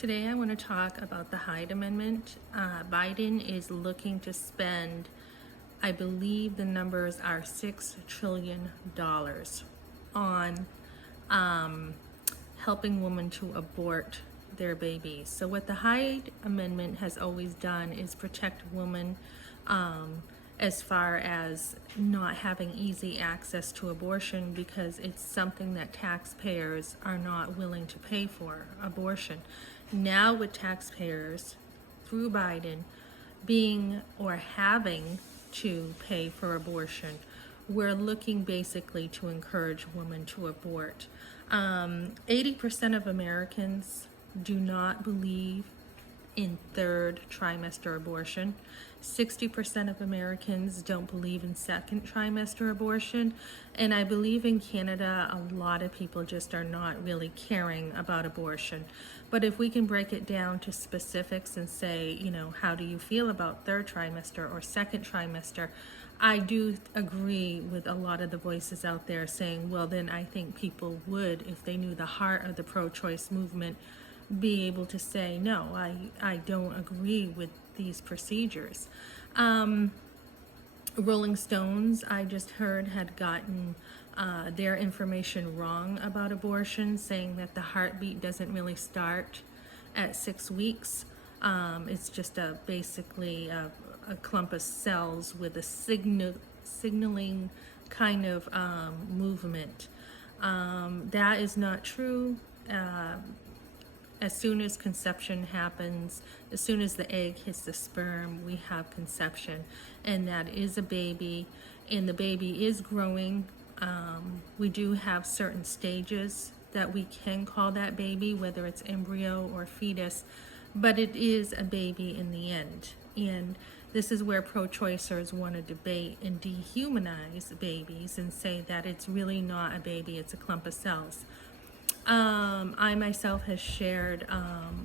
Today I want to talk about the Hyde Amendment. Biden is looking to spend, I believe the numbers are $6 trillion on helping women to abort their babies. So what the Hyde Amendment has always done is protect women as far as not having easy access to abortion, because it's something that taxpayers are not willing to pay for, abortion. Now with taxpayers, through Biden, being or having to pay for abortion, we're looking basically to encourage women to abort. 80% of Americans do not believe in third trimester abortion. 60% of Americans don't believe in second trimester abortion. And I believe in Canada, a lot of people just are not really caring about abortion. But if we can break it down to specifics and say, how do you feel about third trimester or second trimester? I do agree with a lot of the voices out there saying, well, then I think people would, if they knew the heart of the pro-choice movement, be able to say, no, I don't agree with these procedures. Rolling Stones, I just heard, had gotten their information wrong about abortion, saying that the heartbeat doesn't really start at 6 weeks. It's just basically a clump of cells with a signaling kind of movement. That is not true. As soon as conception happens, as soon as the egg hits the sperm, we have conception, and that is a baby, and the baby is growing. We do have certain stages that we can call that baby, whether it's embryo or fetus, but it is a baby in the end. And this is where pro-choicers want to debate and dehumanize babies and say that it's really not a baby, it's a clump of cells. I myself has shared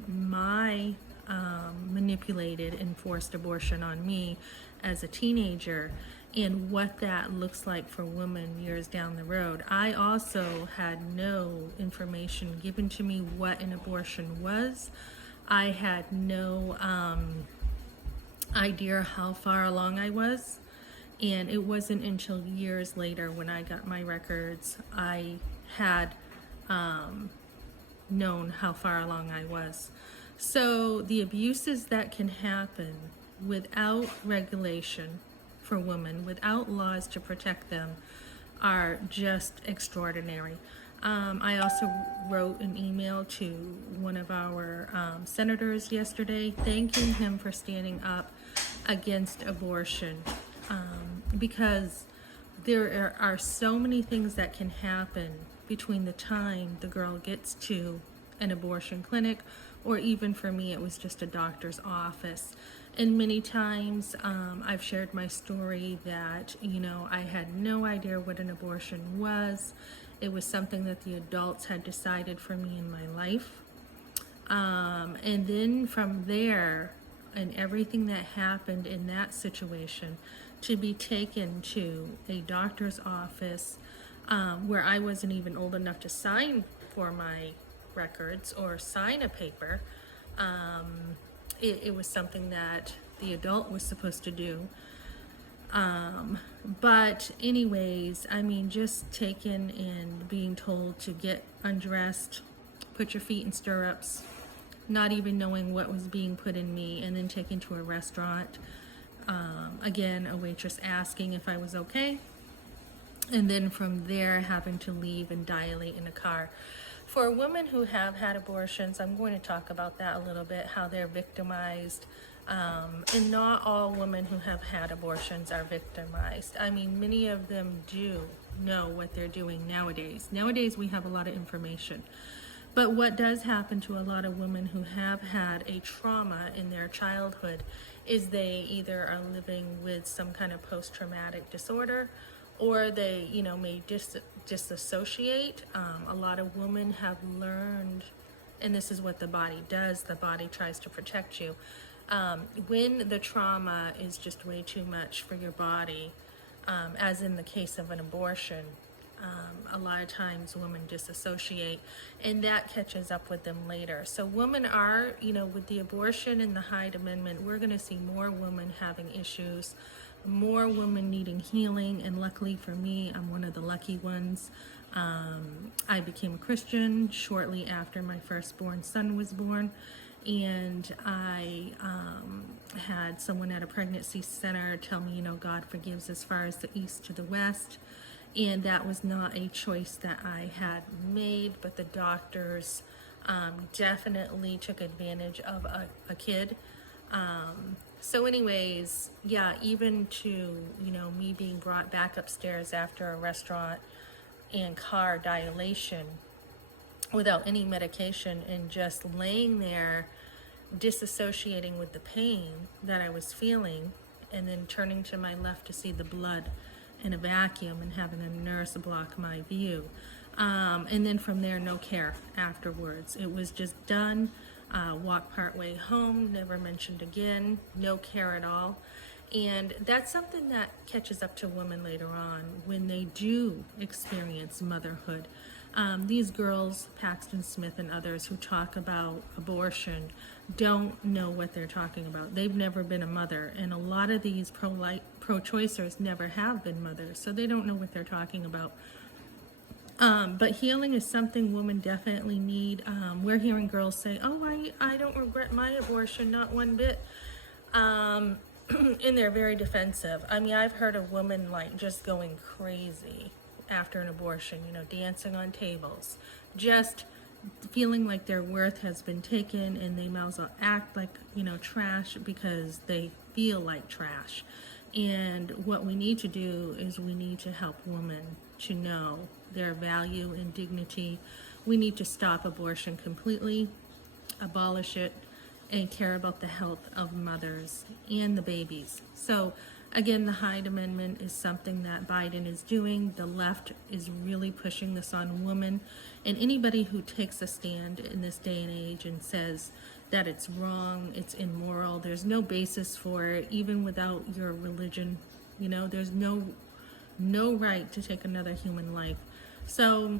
my manipulated and forced abortion on me as a teenager and what that looks like for women years down the road. I also had no information given to me what an abortion was. I had no idea how far along I was, and it wasn't until years later when I got my records I had known how far along I was. So the abuses that can happen without regulation for women, without laws to protect them, are just extraordinary. I also wrote an email to one of our senators yesterday, thanking him for standing up against abortion, because there are so many things that can happen between the time the girl gets to an abortion clinic, or even for me, it was just a doctor's office. And many times I've shared my story that, I had no idea what an abortion was. It was something that the adults had decided for me in my life. And then from there, and everything that happened in that situation, to be taken to a doctor's office where I wasn't even old enough to sign for my records or sign a paper. It was something that the adult was supposed to do. But anyways, just taken and being told to get undressed, put your feet in stirrups, not even knowing what was being put in me, and then taken to a restaurant. Again, a waitress asking if I was okay. And then from there, having to leave and dilate in a car. For women who have had abortions, I'm going to talk about that a little bit, how they're victimized. And not all women who have had abortions are victimized. Many of them do know what they're doing nowadays. Nowadays, we have a lot of information. But what does happen to a lot of women who have had a trauma in their childhood is they either are living with some kind of post-traumatic disorder, or they, may disassociate. A lot of women have learned, and this is what the body does, the body tries to protect you. When the trauma is just way too much for your body, as in the case of an abortion, A lot of times women disassociate, and that catches up with them later. So women are, with the abortion and the Hyde Amendment, we're going to see more women having issues, more women needing healing, and luckily for me, I'm one of the lucky ones. I became a Christian shortly after my firstborn son was born, and I had someone at a pregnancy center tell me, God forgives as far as the east to the west. And that was not a choice that I had made, but the doctors definitely took advantage of a kid. So anyways, yeah, even to, me being brought back upstairs after a restaurant and car dilation without any medication and just laying there disassociating with the pain that I was feeling, and then turning to my left to see the blood in a vacuum and having a nurse block my view. And then from there, no care afterwards. It was just done, walked part way home, never mentioned again, no care at all. And that's something that catches up to women later on when they do experience motherhood. These girls, Paxton Smith and others who talk about abortion, don't know what they're talking about. They've never been a mother, and a lot of these pro-choicers never have been mothers, so they don't know what they're talking about. But healing is something women definitely need. We're hearing girls say, oh, I don't regret my abortion, not one bit. And they're very defensive. I mean, I've heard of women like just going crazy after an abortion, dancing on tables, just feeling like their worth has been taken, and they might as well act like, trash because they feel like trash. And what we need to do is we need to help women to know their value and dignity. We need to stop abortion completely, abolish it, and care about the health of mothers and the babies. So again, the Hyde Amendment is something that Biden is doing. The left is really pushing this on women. And anybody who takes a stand in this day and age and says that it's wrong, it's immoral, there's no basis for it, even without your religion. There's no right to take another human life. So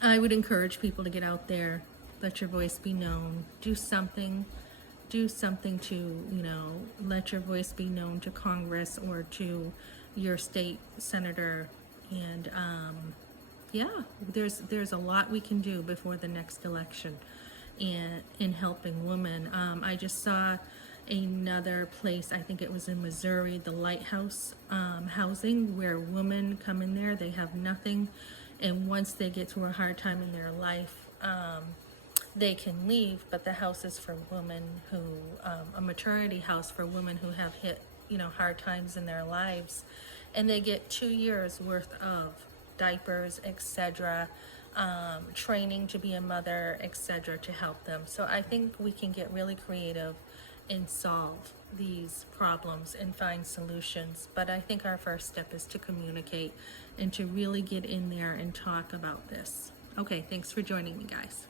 I would encourage people to get out there, let your voice be known, do something to, let your voice be known to Congress or to your state senator. And yeah, there's a lot we can do before the next election and in helping women. I just saw another place, I think it was in Missouri, the Lighthouse housing, where women come in there, they have nothing, and once they get through a hard time in their life, they can leave, but the house is for women who, a maternity house for women who have hit, hard times in their lives, and they get 2 years worth of diapers, etc., training to be a mother, etc., to help them. So I think we can get really creative and solve these problems and find solutions. But I think our first step is to communicate and to really get in there and talk about this. Okay, thanks for joining me, guys.